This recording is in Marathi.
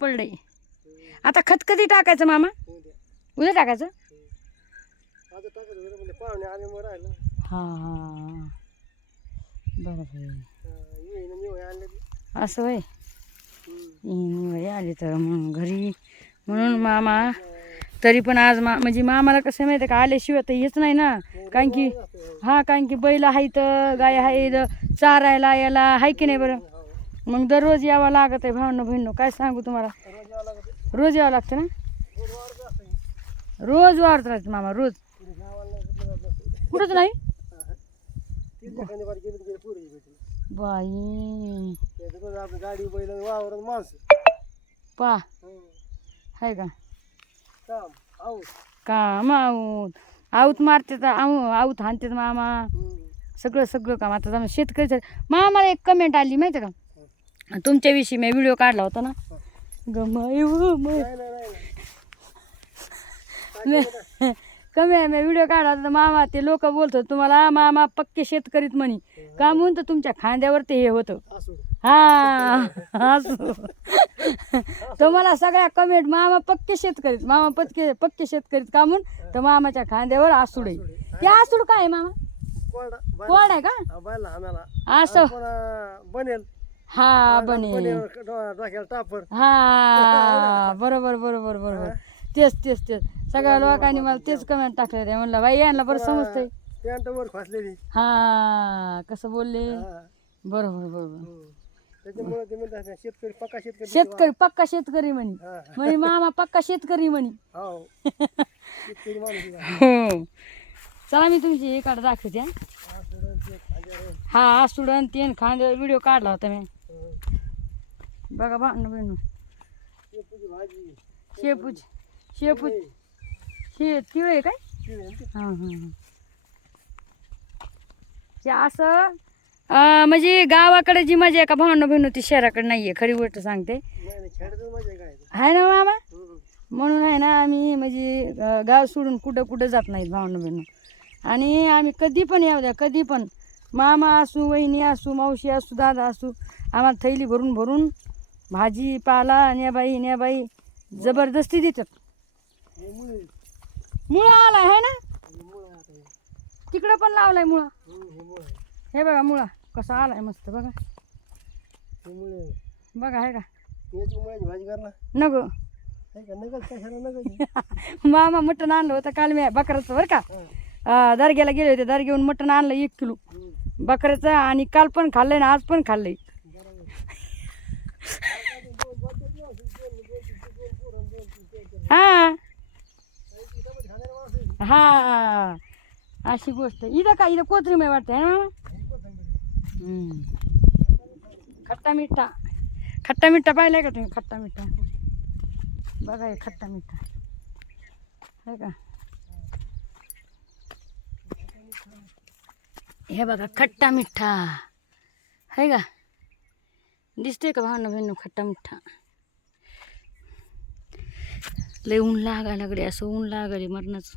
पडलंय. आता खत कधी टाकायचं मामा. उद्या टाकायचं? पाहुणे आले मग राहिलं हा. हा बरोबर असं होय? हम्म. तर मग घरी. म्हणून मामा तरी पण आज मा म्हणजे मामाला कसं माहिती आहे का आल्याशिवाय तर हेच नाही ना. कारण की हा कारण की बैल आहेत गाय आहेत चारायला याला आहे की नाही बरं? मग दररोज यावं लागत आहे भावनं बहिणं काय सांगू तुम्हाला? रोज यावं रोज यावं लागतं ना? रोज वाढत राहते मामा रोज. कुठंच नाही? बाई. गाडी बैल वावर माणसं पा. आहे का? काम आऊत. आऊत मारते तर आऊ आऊत हाणते मामा. सगळं सगळं काम. आता जाणं मामाला एक कमेंट आली माहिती आहे का? तुमच्याविषयी मी व्हिडिओ काढला होता ना. गमाई नाही नाही नाही कमी आहे मी व्हिडिओ काढला होता. तर मामा ते लोक बोलतो तुम्हाला मामा पक्के शेतकरीत म्हणी. का म्हणून तर तुमच्या खांद्यावर ते हे होतं. हा असो तुम्हाला सगळ्या कमेंट मामा पक्के शेतकरीत. मामा पक्के पक्के शेतकरीत का म्हणून? तर मामाच्या खांद्यावर आसूड आहे. ते आसूड काय मामा? कोण आहे का? हा, असं. बनेल. हा बने डोक्याला टापर. हा बरोबर बरोबर बरोबर. तेच तेच तेच. सगळ्या लोकांनी मला तेच कमेंट टाकले ते म्हणलं बाई यांना बरं समजतंय. पॅन्ट वर खोसलेली हा कसं बोलले? हा. बरोबर बरोबर. हम्म. त्याच्यामुळे ते म्हणतात ना, शेतकरी पक्का शेतकरी शेतकरी पक्का शेतकरी म्हणी. हा. म्हणे मामा पक्का शेतकरी म्हणी. हो. शेतकरी माणूस आहे. का? हो. चला मी तुमची हे काढ दाखवते हा. हा. हा स्टुडंट तीन खांद्यावर व्हिडिओ काढला होता मी. हं. बघा बा बहिणू शेपूची शेपूची. हे तिळ आहे काय. हां हां हां. ते असं म्हणजे गावाकडे जी मजा आहे का भावना बहिणू ती शहराकडे नाही आहे खरी गोष्ट सांगते. आहे ना मामा? हं. म्हणून आहे ना आम्ही म्हणजे गाव सोडून कुठं कुठं जात नाहीत भावना बहिणू. आणि आम्ही कधी पण येऊ द्या कधी पण. मामा असू वहिनी असू मावशी असू दादा असू आम्हाला थैली भरून भरून भाजी पाला न्याबाई न्याबाई जबरदस्ती देतात. मुळा आला आहे ना? तिकडं पण लावलाय मुळा. हे बघा मुळा कसा आलाय मस्त बघा. बघा आहे का? याची नको मामा मटण आणलं होतं काल मी बकऱ्याचं बरं का? दर्ग्याला गेले होते दर्ग्याहून मटण आणलं एक किलो. बकऱ्याचं आणि काल पण खाल्लंय ना आज पण खाल्लंय हा हा. अशी गोष्ट. इथं का इथं कोथरीम वाटतं आहे ना खट्टा मिठा. खट्टा मिठा पाहिलाय का तुम्ही? खट्टा मिठा. बघा खट्टा मिठा. आहे का? हे बघा खट्टा मिठा. आहे का? दिसते का भावना बहिणू खट्टा मिठा? लय ऊन लागायला लागले असं ऊन लागायले मरणाचं.